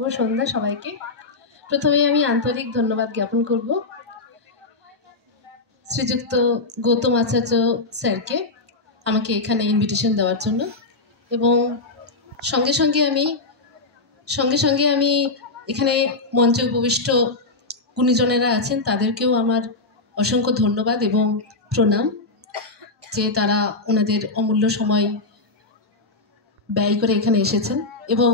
শুভ সন্ধ্যা সবাইকে। প্রথমে আমি আন্তরিক ধন্যবাদ জ্ঞাপন করব শ্রীযুক্ত গৌতম আচার্য স্যারকে আমাকে এখানে ইনভিটেশন দেওয়ার জন্য, এবং সঙ্গে সঙ্গে আমি এখানে মঞ্চে উপবিষ্ট গুণীজনেরা আছেন তাদেরকেও আমার অসংখ্য ধন্যবাদ এবং প্রণাম যে তারা ওনাদের অমূল্য সময় ব্যয় করে এখানে এসেছেন। এবং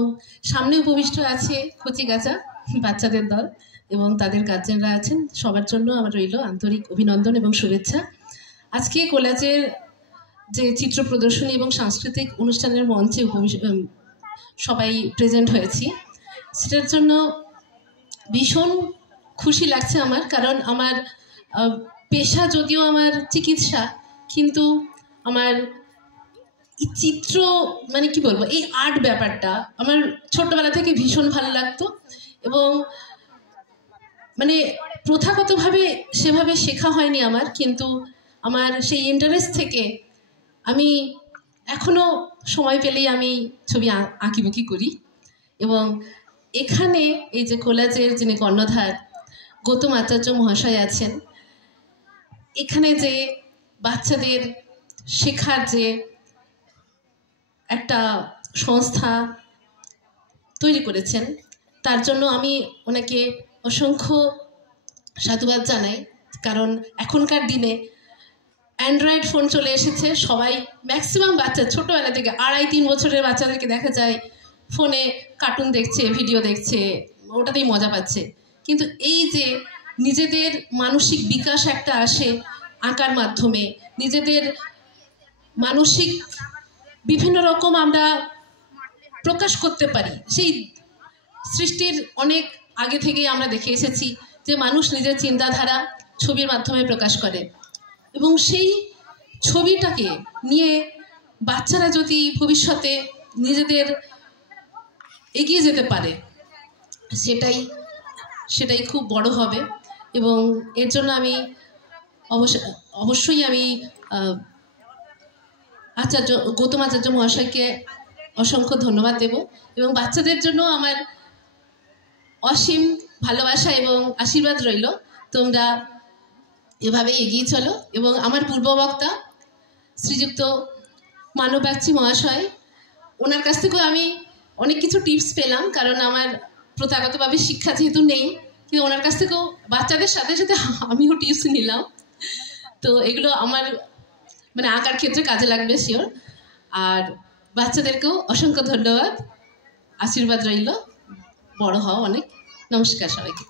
সামনে উপবিষ্ট আছে কচিকাঁচা বাচ্চাদের দল এবং তাদের গার্জেনরা আছেন, সবার জন্য আমার রইল আন্তরিক অভিনন্দন এবং শুভেচ্ছা। আজকে কোলাজের যে চিত্র প্রদর্শনী এবং সাংস্কৃতিক অনুষ্ঠানের মঞ্চে সবাই প্রেজেন্ট হয়েছি, সেটার জন্য ভীষণ খুশি লাগছে আমার। কারণ আমার পেশা যদিও আমার চিকিৎসা, কিন্তু আমার এই চিত্র মানে কি বলবো, এই আর্ট ব্যাপারটা আমার ছোটবেলা থেকে ভীষণ ভালো লাগতো এবং মানে প্রথাগতভাবে সেভাবে শেখা হয়নি আমার, কিন্তু আমার সেই ইন্টারেস্ট থেকে আমি এখনো সময় পেলেই আমি ছবি আঁকিবুকি করি। এবং এখানে এই যে কোলাজের যিনি কর্ণধার গৌতম আচার্য মহাশয় আছেন, এখানে যে বাচ্চাদের শেখার যে একটা সংস্থা তৈরি করেছেন, তার জন্য আমি ওনাকে অসংখ্য সাধুবাদ জানাই। কারণ এখনকার দিনে অ্যান্ড্রয়েড ফোন চলে এসেছে, সবাই ম্যাক্সিমাম বাচ্চা ছোটোবেলা থেকে 2.5-3 বছরের বাচ্চাদেরকে দেখা যায় ফোনে কার্টুন দেখছে, ভিডিও দেখছে, ওটাতেই মজা পাচ্ছে। কিন্তু এই যে নিজেদের মানসিক বিকাশ একটা আসে আঁকার মাধ্যমে, নিজেদের মানসিক বিভিন্ন রকম আমরা প্রকাশ করতে পারি, সেই সৃষ্টির অনেক আগে থেকেই আমরা দেখে এসেছি যে মানুষ নিজের চিন্তাধারা ছবির মাধ্যমে প্রকাশ করে, এবং সেই ছবিটাকে নিয়ে বাচ্চারা যদি ভবিষ্যতে নিজেদের এগিয়ে যেতে পারে, সেটাই খুব বড় হবে। এবং এর জন্য আমি অবশ্যই আমি গৌতম আচার্য মহাশয়কে অসংখ্য ধন্যবাদ দেব। এবং বাচ্চাদের জন্য আমার অসীম ভালোবাসা এবং আশীর্বাদ রইল, তোমরা এভাবে এগিয়ে চলো। এবং আমার পূর্ববক্তা শ্রীযুক্ত মানব বাগচি মহাশয়, ওনার কাছ থেকেও আমি অনেক কিছু টিপস পেলাম, কারণ আমার প্রথাগতভাবে শিক্ষা যেহেতু নেই, কিন্তু ওনার কাছ থেকেও বাচ্চাদের সাথে সাথে আমিও টিপস নিলাম। তো এগুলো আমার মানে আঁকার ক্ষেত্রে কাজে লাগবে শিওর। আর বাচ্চাদেরকেও অসংখ্য ধন্যবাদ, আশীর্বাদ রইল, বড় হও অনেক। নমস্কার সবাইকে।